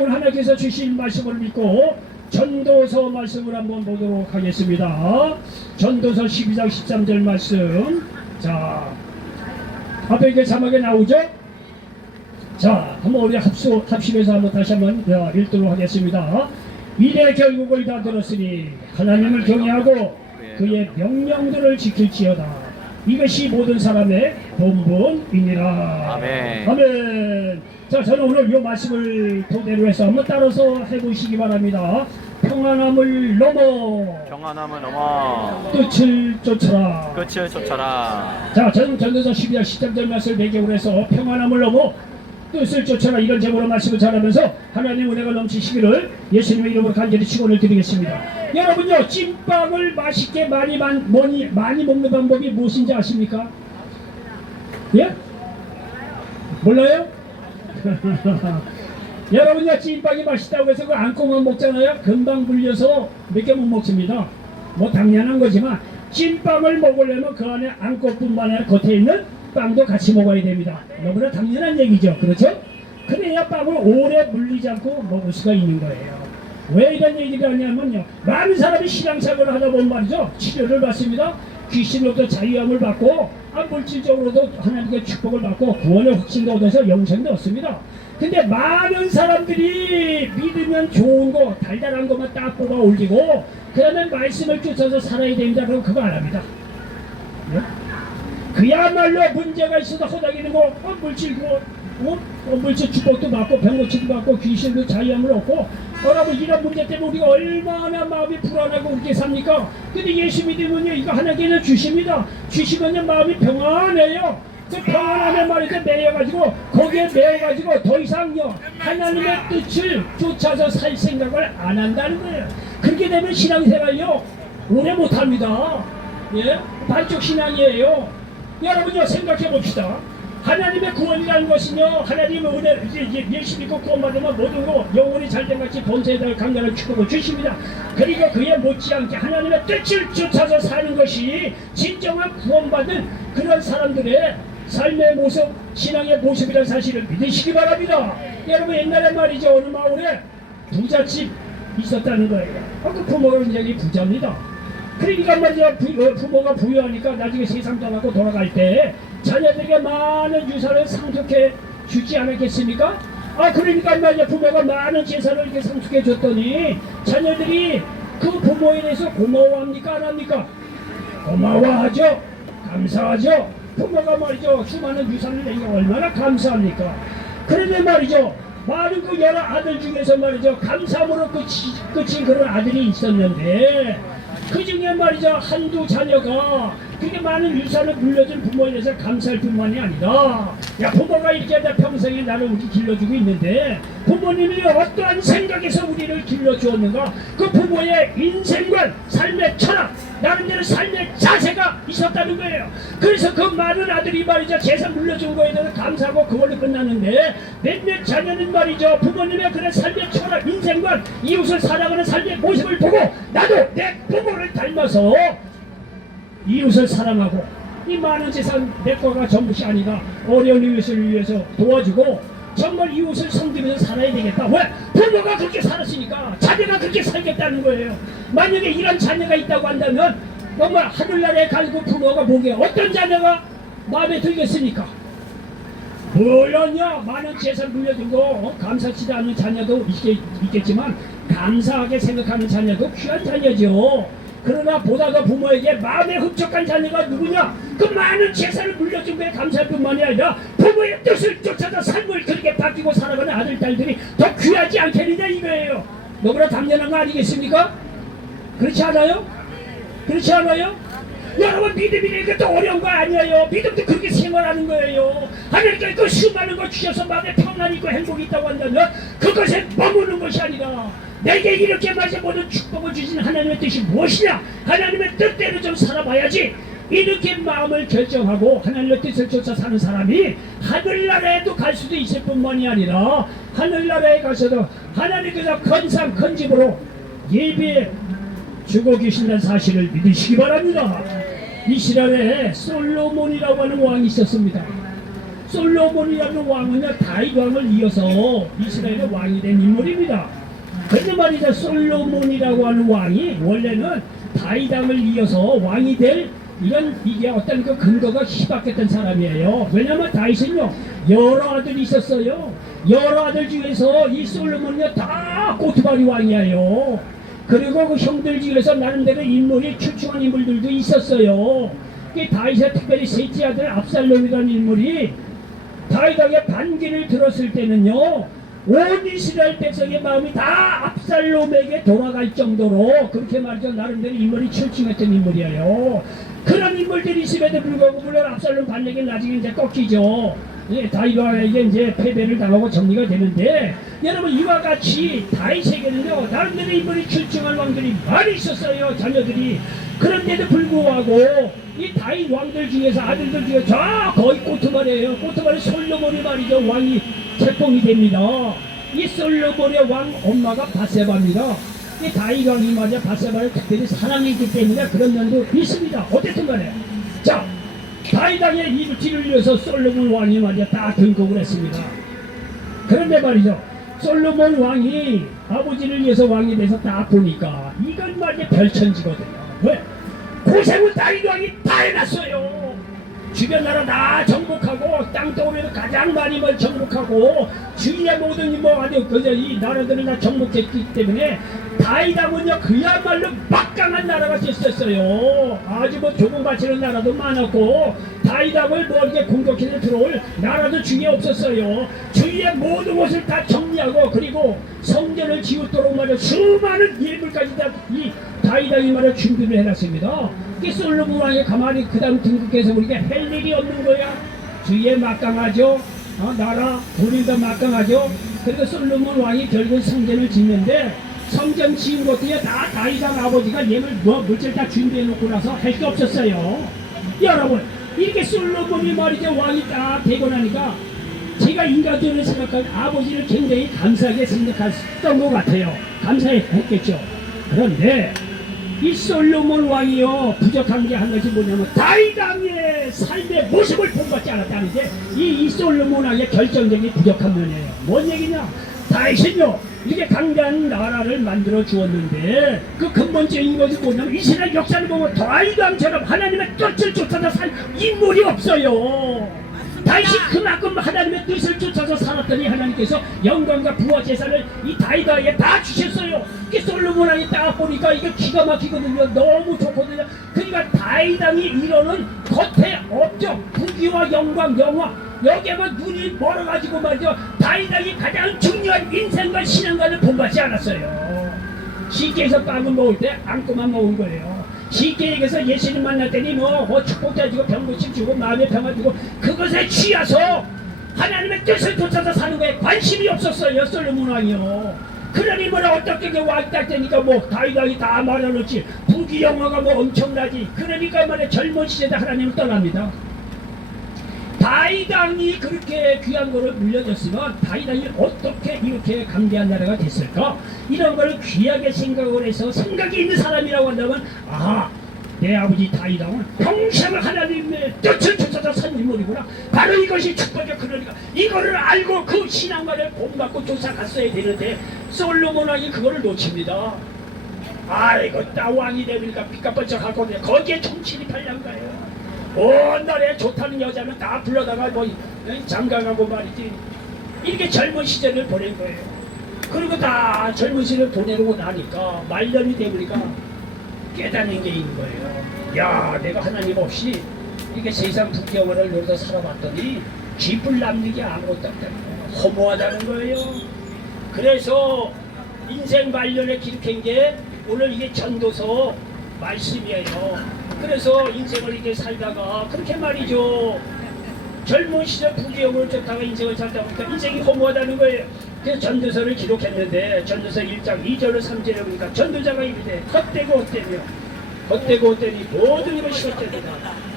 오늘 하나님께서 주신 말씀을 믿고 전도서 말씀을 한번 보도록 하겠습니다. 전도서 12장 13절 말씀. 자, 앞에 이게 자막에 나오죠? 자, 한번 우리 합심해서 한번 다시 한번 읽도록 하겠습니다. 이래 결국을 다 들었으니 하나님을 경외하고 그의 명령들을 지킬지어다. 이것이 모든 사람의 본분이니라. 아멘. 아멘. 자, 저는 오늘 이 말씀을 토대로 해서 한번 따라서 해보시기 바랍니다. 평안함을 넘어 끝을 쫓아라. 끝을 쫓아라. 자, 저는 전도서 12장 13절 말씀을 배경으로 해서 평안함을 넘어 뜻을 쫓아라, 이런 제목으로 말씀을 전하면서 하나님 은혜가 넘치시기를 예수님의 이름으로 간절히 축원을 드리겠습니다. 여러분요, 찐빵을 맛있게 많이 먹는 방법이 무엇인지 아십니까? 예? 몰라요? 여러분요, 찐빵이 맛있다고 해서 그 안고만 먹잖아요. 금방 불려서 몇 개 못 먹습니다. 뭐 당연한 거지만 찐빵을 먹으려면 그 안에 안고뿐만 아니라 겉에 있는 빵도 같이 먹어야 됩니다. 너무나 당연한 얘기죠. 그렇죠? 그래야 빵을 오래 물리지 않고 먹을 수가 있는 거예요. 왜 이런 얘기를 하냐면요, 많은 사람이 신앙생활을 하다 보면 말이죠, 치료를 받습니다. 귀신으로부터 자유함을 받고 물질적으로도 하나님께 축복을 받고 구원의 확신도 얻어서 영생도 얻습니다. 근데 많은 사람들이 믿으면 좋은 거, 달달한 것만 딱 뽑아 올리고 그 다음에 말씀을 쫓아서 살아야 됩니다. 그럼 그거 안 합니다. 네? 그야말로 문제가 있어도 허덕이는 거, 물질 축복도 받고 병고침도 받고 귀신도 자유함을 얻고 여러분, 이런 문제 때문에 우리가 얼마나 마음이 불안하고 그렇게 삽니까? 근데 예수 믿으면요, 이거 하나님께서 주십니다. 주시면요 마음이 평안해요. 그 평안함에 말이죠, 매여가지고 거기에 매여가지고 더 이상요 하나님의 뜻을 쫓아서 살 생각을 안 한다는 거예요. 그렇게 되면 신앙생활요 오래 못합니다. 예? 반쪽 신앙이에요. 여러분요, 생각해 봅시다. 하나님의 구원이라는 것은요, 하나님의 은혜, 예수 믿고 구원받으면 모든 거 영혼이 잘된 같이 본세에다가 강렬한 축복을 주십니다. 그리고 그에 못지않게 하나님의 뜻을 쫓아서 사는 것이 진정한 구원받은 그런 사람들의 삶의 모습, 신앙의 모습이라는 사실을 믿으시기 바랍니다. 여러분, 옛날에 말이죠, 어느 마을에 부잣집 있었다는 거예요. 그 부모가 굉장히 부자입니다. 그러니까 말이죠, 부모가 부유하니까 나중에 세상 떠나고 돌아갈 때 자녀들에게 많은 유산을 상속해 주지 않았겠습니까? 그러니까 말이죠, 부모가 많은 재산을 이렇게 상속해 줬더니 자녀들이 그 부모에 대해서 고마워합니까? 안 합니까? 고마워하죠. 감사하죠. 부모가 말이죠, 수많은 유산을 내게 얼마나 감사합니까? 그런데 말이죠, 많은 그 여러 아들 중에서 말이죠, 감사함으로 끝인 그런 아들이 있었는데 그 중에 말이죠, 한두 자녀가 그렇게 많은 유산을 물려준 부모에 대해서 감사할 뿐만이 아니라, 야, 부모가 이렇게 하다 평생에 나를 우리 길러주고 있는데 부모님이 어떠한 생각에서 우리를 길러주었는가, 그 부모의 인생관, 삶의 철학, 나름대로 삶의 자세가 있었다는 거예요. 그래서 그 많은 아들이 말이죠, 재산 물려준 거에 대해서 감사하고 그걸로 끝났는데 몇몇 자녀는 말이죠, 부모님의 그런 삶의 철학, 인생관, 이웃을 사랑하는 삶의 모습을 보고 나도 내 부모를 닮아서 이웃을 사랑하고 이 많은 재산 내 거가 전부시 아니라 어려운 이웃을 위해서 도와주고 정말 이웃을 섬기면서 살아야 되겠다. 왜? 부모가 그렇게 살았으니까 자녀가 그렇게 살겠다는 거예요. 만약에 이런 자녀가 있다고 한다면 정말 하늘나라에 가고 부모가 보기에 어떤 자녀가 마음에 들겠습니까? 물론요, 많은 재산 물려준 거 감사치지 않는 자녀도 있겠지만 감사하게 생각하는 자녀도 귀한 자녀죠. 그러나 보다 더 부모에게 마음에 흡족한 자녀가 누구냐? 그 많은 재산을 물려준 거에 감사할 뿐만이 아니라 부모의 뜻을 쫓아서 삶을 그렇게 바뀌고 살아가는 아들, 딸들이 더 귀하지 않겠느냐 이거예요. 너무나 당연한 거 아니겠습니까? 그렇지 않아요? 그렇지 않아요? 여러분, 믿음이니까 또 어려운 거 아니에요. 믿음도 그렇게 생활하는 거예요. 하나님께 그 수많은 걸 주셔서 마음에 평안이 있고 행복이 있다고 한다면 그것에 머무는 것이 아니라 내게 이렇게 마저 모든 축복을 주신 하나님의 뜻이 무엇이냐? 하나님의 뜻대로 좀 살아봐야지. 이렇게 마음을 결정하고 하나님의 뜻을 쫓아 사는 사람이 하늘나라에도 갈 수도 있을 뿐만이 아니라 하늘나라에 가서도 하나님께서 큰 산, 큰 집으로 예비해 주고 계신다는 사실을 믿으시기 바랍니다. 이스라엘에 솔로몬이라고 하는 왕이 있었습니다. 솔로몬이라는 왕은요 다윗 왕을 이어서 이스라엘의 왕이 된 인물입니다. 그런데 말이죠, 솔로몬이라고 하는 왕이 원래는 다윗 왕을 이어서 왕이 될 이게 어떤 그 근거가 희박했던 사람이에요. 왜냐면 다윗은요 여러 아들이 있었어요. 여러 아들 중에서 이 솔로몬은요 다 꼬투바리 왕이에요. 그리고 그 형들 중에서 나름대로 인물이 출중한 인물들도 있었어요. 다윗의 특별히 셋째 아들 압살롬이라는 인물이 다윗 왕의 반기를 들었을 때는요 온 이스라엘 백성의 마음이 다 압살롬에게 돌아갈 정도로 그렇게 말이죠 나름대로 인물이 출중했던 인물이에요. 그런 인물들이 있음에도 불구하고 물론 압살롬 반역이 나중에 이제 꺾이죠. 예, 다윗 왕에게 이제 패배를 당하고 정리가 되는데, 여러분 이와 같이 다윗에게는요 나름대로 인물이 출중한 왕들이 많이 있었어요, 자녀들이. 그런데도 불구하고 이 다윗 왕들 중에서 아들들 중에 저 거의 꼬투말이에요. 꼬투말이 솔로몬이 말이죠 왕이 책봉이 됩니다. 이 솔로몬의 왕 엄마가 바세바입니다. 이 다윗 왕이 말이야 바세바를 특별히 사랑했기 때문에 그런 면도 있습니다. 어쨌든 간에 자 다윗 왕의 일지를 위해서 솔로몬 왕이 말이야 다 등극을 했습니다. 그런데 말이죠 솔로몬 왕이 아버지를 위해서 왕이 돼서 딱 보니까 이건 말이야 별천지거든요. 왜? 고생을 다윗 왕이 다 해놨어요. 주변 나라 다 정복하고 땅덩어리를 가장 많이 정복하고 주위의 모든 아주 그저 이 나라들을 다 정복했기 때문에 다윗 왕은요 그야말로 막강한 나라가 됐었어요. 아주 조공 바치는 나라도 많았고 다윗 왕을 이렇게 공격해서 들어올 나라도 주위에 없었어요. 주위의 모든 것을 다 정리하고 그리고 성전을 지었도록 말이야 수많은 예물까지 다 이 다윗 왕이 말이야 준비를 해놨습니다. 이 솔로몬 왕이 가만히 그 다음 등극해서 우리가 할 일이 없는 거야. 주위에 막강하죠. 나라 우리가 막강하죠. 그리고 솔로몬 왕이 결국 성전을 짓는데 성전 지은 것도요 다 다윗 왕 아버지가 예물 물질 다 준비해 놓고 나서 할 게 없었어요. 여러분 이렇게 솔로몬이 말이죠 왕이 딱 되고 나니까 제가 인간적으로 생각할 아버지를 굉장히 감사하게 생각했던 것 같아요. 감사했겠죠. 그런데 이 솔로몬 왕이요 부족한 게 한 것이 뭐냐면 다윗 왕의 삶의 모습을 본받지 않았다는 게 이 솔로몬 왕의 결정적인 부족한 면이에요. 뭔 얘기냐? 다윗은요 이렇게 강대한 나라를 만들어 주었는데 그 근본적인 것이 뭐냐면 이스라엘 역사를 보면 다윗 왕처럼 하나님의 뜻을 쫓아서 산 인물이 없어요. 다윗이 그만큼 하나님의 뜻을 쫓아서 살았더니 하나님께서 영광과 부와 재산을 이 다윗 왕에게 다 주셨어요. 그 솔로몬 왕이 딱 보니까 이게 기가 막히거든요. 너무 좋거든요. 그러니까 다윗 왕이 이루는 겉에 없죠. 부귀와 영광, 영화 여기에만 눈이 멀어가지고 말이죠. 다윗 왕이 가장 중요한 인생과 신앙과를 본받지 않았어요. 시계에서 빵을 먹을 때 안고만 먹은 거예요. 쉽게 얘기해서 예수님 만날 때니 축복자 주고 병고침 주고 마음의 평화 주고 그것에 취해서 하나님의 뜻을 쫓아서 사는 거에 관심이 없었어요. 솔로몬 왕이요. 그러니 어떻게 왕 딱 되니까 다윗 왕이 다 말해놓지 부귀 영화가 엄청나지. 그러니까 젊은 시절에 하나님을 떠납니다. 다윗 왕이 그렇게 귀한 거를 물려줬으면 다윗 왕이 어떻게 이렇게 강대한 나라가 됐을까? 이런 걸 귀하게 생각을 해서 생각이 있는 사람이라고 한다면 내 아버지 다윗 왕은 평생을 하나님의 뜻을 쫓아서 산 인물이구나. 바로 이것이 축복이야. 그러니까 이거를 알고 그 신앙만을 본받고 쫓아갔어야 되는데 솔로몬 왕이 그거를 놓칩니다. 아이고 나 왕이 되니까 삐까뻔쩍하고 거기에 정신이 팔린 거예요. 온 나라에 좋다는 여자는 다 불러다가 장가가고 말이지. 이렇게 젊은 시절을 보낸 거예요. 그리고 다 젊은 시절을 보내고 나니까 말년이 되니까 깨닫는 게 있는 거예요. 야 내가 하나님 없이 이렇게 세상 풍경을 노려서 살아봤더니 쥐뿔 남는 게 아무것도 없다는 거예요. 허무하다는 거예요. 그래서 인생 말년에 기록한 게 오늘 이게 전도서 말씀이에요. 그래서 인생을 이렇게 살다가 그렇게 말이죠. 젊은 시절 부귀영을 쫓다가 인생을 살다 보니까 인생이 허무하다는 거예요. 그래서 전도서를 기록했는데 전도서 1장 2절로 3절에 보니까 전도자가 이르되 헛되고 헛되니 모든 것이 헛되다.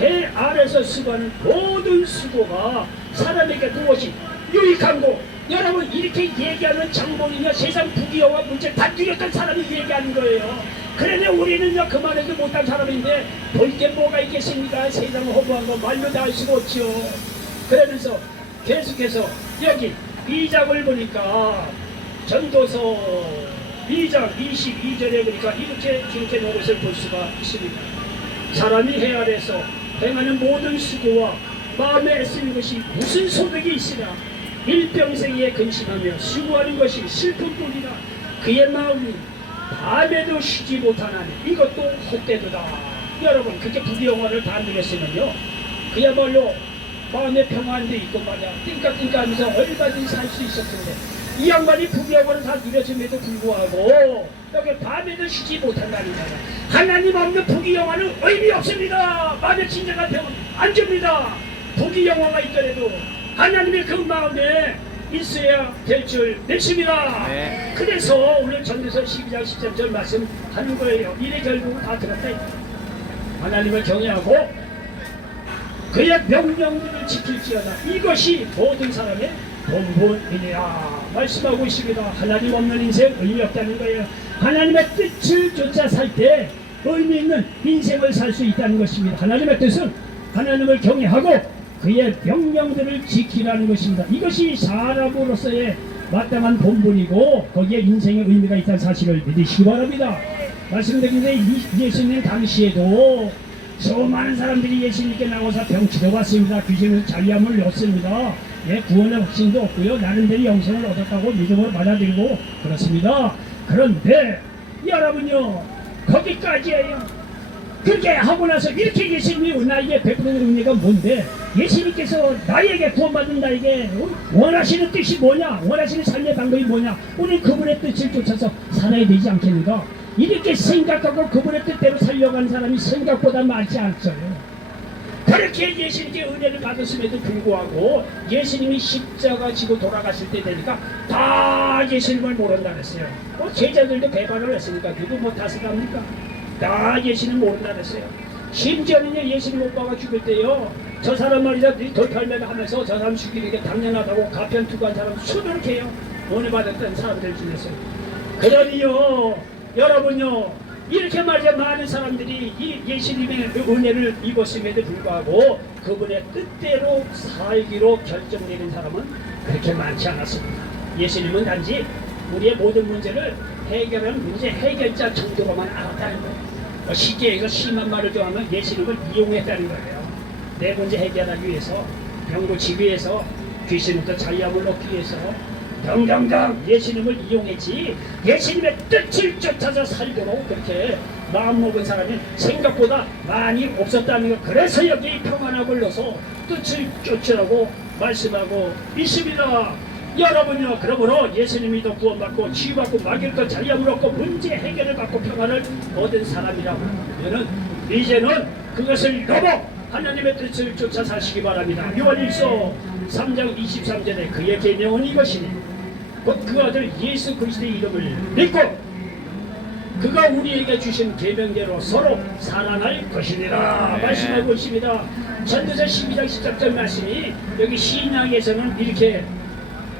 배 아래서 수고하는 모든 수고가 사람에게 무엇이 유익한고. 여러분 이렇게 얘기하는 장본이냐 세상 부귀영화 문제 다 누렸던 사람이 얘기하는 거예요. 그러니 우리는요 그만해도 못한 사람인데 볼 게 뭐가 있겠습니까? 세상은 허무한 거 말로 다 할 수가 없죠. 그러면서 계속해서 여기 2장을 보니까 전도서 2장 22절에 보니까 이렇게 놓은 것을 볼 수가 있습니다. 사람이 해 아래서 행하는 모든 수고와 마음에 애쓰는 것이 무슨 소득이 있으나 일평생에 근심하며 수고하는 것이 슬픔뿐이라 그의 마음이 밤에도 쉬지 못하나니 이것도 헛되도다. 여러분 그렇게 부귀영화를 다 누렸으면요 그야말로 마음의 평안도 있고 말이야 띵까띵까 하면서 얼마든지 살 수 있었는데 이 양반이 부귀영화를 다 누렸음에도 불구하고 여기 밤에도 쉬지 못한다는 거야. 하나님 없는 부귀영화는 의미 없습니다. 마음의 진정한 평안 안 줍니다. 부귀영화가 있더라도 하나님의 그 마음에 있어야 될 줄 믿습니다. 네. 그래서 오늘 전도서 12장 13절 말씀하는 거예요. 이래 결국은 다 들었다. 하나님을 경외하고 그의 명령들을 지킬지어다. 이것이 모든 사람의 본분이니라 말씀하고 있습니다. 하나님 없는 인생 의미 없다는 거예요. 하나님의 뜻을 쫓아 살 때 의미 있는 인생을 살 수 있다는 것입니다. 하나님의 뜻은 하나님을 경외하고 그의 명령들을 지키라는 것입니다. 이것이 사람으로서의 마땅한 본분이고 거기에 인생의 의미가 있다는 사실을 믿으시기 바랍니다. 말씀드리는데 예수님 당시에도 수많은 사람들이 예수님께 나와서 병치러 왔습니다. 귀신을 자기함을 넣습니다. 예, 구원의 확신도 없고요. 나름대로 영생을 얻었다고 믿음으로 받아들이고 그렇습니다. 그런데 여러분요 거기까지예요. 그렇게 하고 나서 이렇게 예수님이 나에게 베푸는 은혜가 뭔데 예수님께서 나에게 구원받은 나에게 원하시는 뜻이 뭐냐 원하시는 삶의 방법이 뭐냐 우리 그분의 뜻을 쫓아서 살아야 되지 않겠는가. 이렇게 생각하고 그분의 뜻대로 살려가는 사람이 생각보다 많지 않죠. 그렇게 예수님께 은혜를 받았음에도 불구하고 예수님이 십자가 지고 돌아가실 때 되니까 다 예수님을 모른다 그랬어요. 제자들도 배반을 했으니까 누구 뭐 탓을 합니까? 다 예수님 모른다 그랬어요. 심지어는요 예수님 오빠가 죽을 때요 저 사람 말이다 돌팔매를 하면서 저 사람 죽이는 게 당연하다고 가편투구한 사람 수두룩 해요. 은혜 받았던 사람들 중에서. 그러니요 여러분요 이렇게 말이야 많은 사람들이 이 예수님의 은혜를 입었음에도 불구하고 그분의 뜻대로 살기로 결정되는 사람은 그렇게 많지 않았습니다. 예수님은 단지 우리의 모든 문제를 해결하는 문제 해결자 정도로만 알았다는 거예요. 시계에서 심한 말을 좋아하면 예수님을 이용했다는 거예요. 내 문제 해결하기 위해서 병 고치기 위해서 귀신부터 자유함을 얻기 위해서 등등등 예수님을 이용했지 예수님의 뜻을 쫓아서 살도록 그렇게 마음먹은 사람이 생각보다 많이 없었다는 것. 그래서 여기 평안함을 넣어서 뜻을 쫓으라고 말씀하고 있습니다. 여러분요 그러므로 예수님이도 구원받고 치유받고 마귀로부터 자유함을 얻고 문제 해결을 받고 평안을 얻은 사람이라고 하면은 이제는 그것을 넘어 하나님의 뜻을 쫓아 사시기 바랍니다. 요한일서 3장 23절에 그의 계명은 이것이니 곧 그 아들 예수 그리스도의 이름을 믿고 그가 우리에게 주신 계명대로 서로 살아날 것이니라 말씀하고 있습니다. 전도서 12장 13절 말씀이 여기 신약에서는 이렇게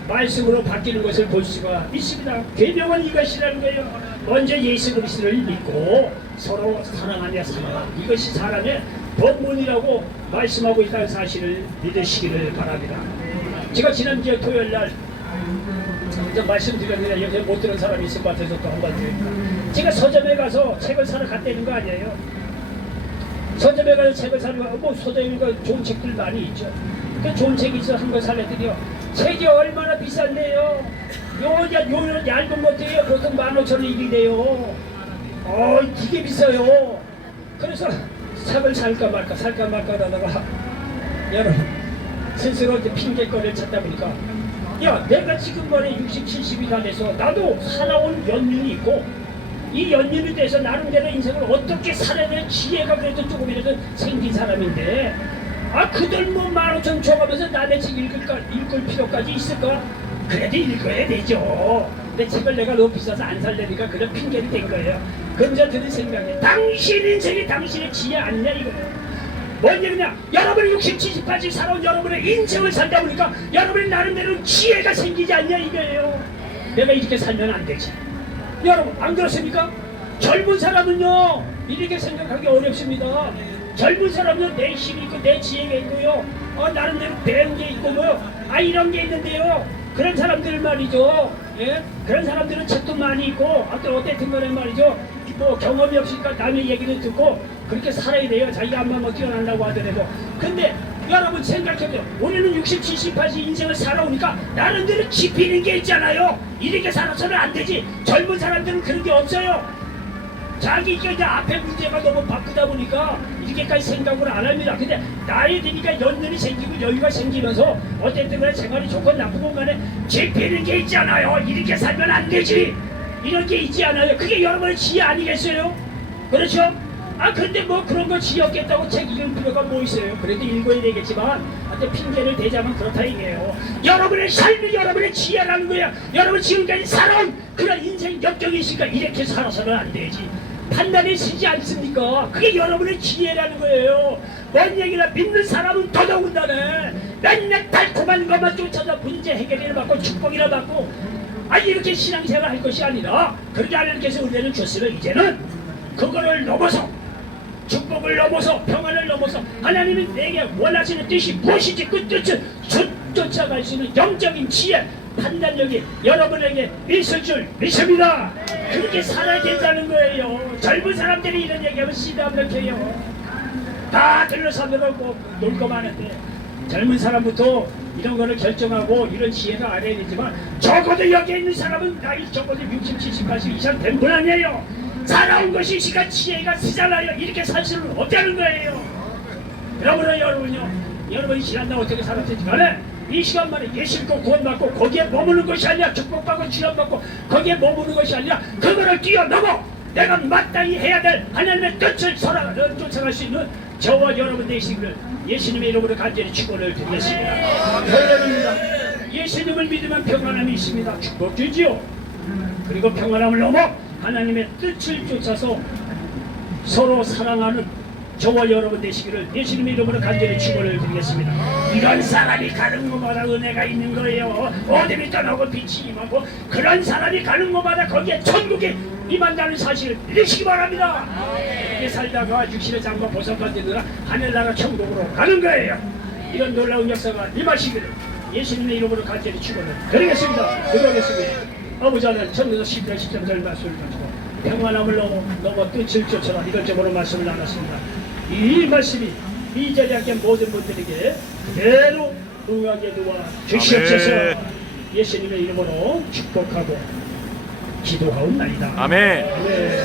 말씀으로 바뀌는 것을 볼 수가 있습니다. 계명은 이것이라는 거예요. 먼저 예수 그리스도를 믿고 서로 사랑하며 살아라. 이것이 사람의 본분이라고 말씀하고 있다는 사실을 믿으시기를 바랍니다. 제가 지난주에 토요일날 말씀드렸는데 여기 못 들은 사람이 있을 것 같아서 또 한 번 드립니다. 제가 서점에 가서 책을 사러 갔다는 거 아니에요. 서점에 가서 책을 사러 가고 뭐 서점에 가서 좋은 책들 많이 있죠. 그 좋은 책이 있어 한 권 살려드려. 책이 얼마나 비싼데요. 요 얇은 것들이요 보통 15,000원이 돼요. 되게 비싸요. 그래서 책을 살까 말까 하다가 여러분 스스로 핑계거리를 찾다 보니까 야 내가 지금 말에 60, 70이 다 돼서 나도 살아온 연륜이 있고 이 연륜에 대해서 나름대로 인생을 어떻게 살아야 될 지혜가 그래도 조금이라도 생긴 사람인데 그들 뭐 15,000원 줘가면서 남의 책 읽을 필요까지 있을까? 그래도 읽어야 되죠. 내 책을 내가 너무 비싸서 안 살려니까 그런 핑계를 댄 거예요. 그러면서 드는 생각이 당신 인생이 당신의 지혜 아니냐 이거예요. 뭔 얘기냐? 여러분이 60, 70까지 살아온 여러분의 인생을 살다 보니까 여러분이 나름대로 지혜가 생기지 않냐 이거예요. 내가 이렇게 살면 안 되지. 여러분 안 그렇습니까? 젊은 사람은요 이렇게 생각하기 어렵습니다. 젊은 사람은 내 힘이 있고 내 지혜가 있고요 나름대로 배운 게 있고 아 이런 게 있는데요. 그런 사람들 말이죠. 예? 그런 사람들은 책도 많이 읽고 아무튼 어쨌든 간에 말이죠. 뭐 경험이 없으니까 남의 얘기를 듣고 그렇게 살아야 돼요. 자기가 한번 뭐 뛰어난다고 하더라도. 근데 여러분 생각해보세요. 우리는 60, 70, 80 인생을 살아오니까 나름대로 지피는 게 있잖아요. 이렇게 살아서는 안 되지. 젊은 사람들은 그런 게 없어요. 자기가 이제 앞에 문제가 너무 바쁘다 보니까 이렇게까지 생각을 안 합니다. 근데 나이 드니까 연륜이 생기고 여유가 생기면서 어쨌든 간에 생활이 좋건 나쁘건 간에 지피는 게 있잖아요. 이렇게 살면 안 되지. 이런 게 있지 않아요. 그게 여러분의 지혜 아니겠어요? 그렇죠? 아 근데 뭐 그런 거 지었겠다고 책 읽을 필요가 뭐 있어요. 그래도 읽어야 되겠지만 한테 핑계를 대자면 그렇다 이게요. 여러분의 삶이 여러분의 지혜라는 거야. 여러분 지금까지 살아온 그런 인생 역경이 있으니까 이렇게 살아서는 안 되지. 판단이 쓰지 않습니까? 그게 여러분의 지혜라는 거예요. 뭔 얘기나 믿는 사람은 더더군다네. 맨날 달콤한 것만 쫓아서 문제 해결이나 받고 축복이나 받고 아니 이렇게 신앙생활 할 것이 아니라 그렇게 하나님께서 은혜를 줬으면 이제는 그거를 넘어서 축복을 넘어서 평안을 넘어서 하나님이 내게 원하시는 뜻이 무엇인지 그 뜻을 쫓아갈 수 있는 영적인 지혜 판단력이 여러분에게 있을 줄 믿습니다. 그렇게 살아야 된다는 거예요. 젊은 사람들이 이런 얘기하면 씨담백해요. 다 들러서 들어고 놀 거 많은데 젊은 사람부터 이런 거를 결정하고 이런 지혜가 알아야 되지만 적어도 여기 있는 사람은 나이 적어도 60, 70, 80 이상 된 분 아니에요. 살아온 것이 시간 지혜가 쓰잖아요. 이렇게 살 수는 없다는 거예요. 그러므로 여러분이 지난날 어떻게 살았든지 간에 이 시간 만에 예수 믿고 구원받고 거기에 머무는 것이 아니라 축복받고 지원받고 거기에 머무는 것이 아니라 그거를 뛰어넘어 내가 마땅히 해야 될 하나님의 뜻을 쫓아갈 수 있는 저와 여러분 되시기를 예수님의 이름으로 간절히 축원을 드리겠습니다. 할렐루야. 예수님을 믿으면 평안함이 있습니다. 축복 주지요. 그리고 평안함을 넘어 하나님의 뜻을 쫓아서 서로 사랑하는 저와 여러분 되시기를 예수님의 이름으로 간절히 축원을 드리겠습니다. 이런 사람이 가는 곳마다 은혜가 있는 거예요. 어둠이 떠나고 빛이 임하고 그런 사람이 가는 곳마다 거기에 천국이 임한다는 사실을 믿으시기 바랍니다. 이렇게 살다가 육신의 장과 보살받느라 하늘나라 천국으로 가는 거예요. 이런 놀라운 역사가 임하시기를 예수님의 이름으로 간절히 축원을 드리겠습니다. 기도하겠습니다. 아버지 하나님 천국에서 11절 13절 말씀을 가지고 평안함을 넘어 뜻을 쫓아라 이것저것 말씀을 나눴습니다. 이 말씀이 이 자리에 함께 모든 분들에게 그대로 응하게 도와 주시옵소서. 예수님의 이름으로 축복하고 기도하옵나이다. 아멘. 아멘.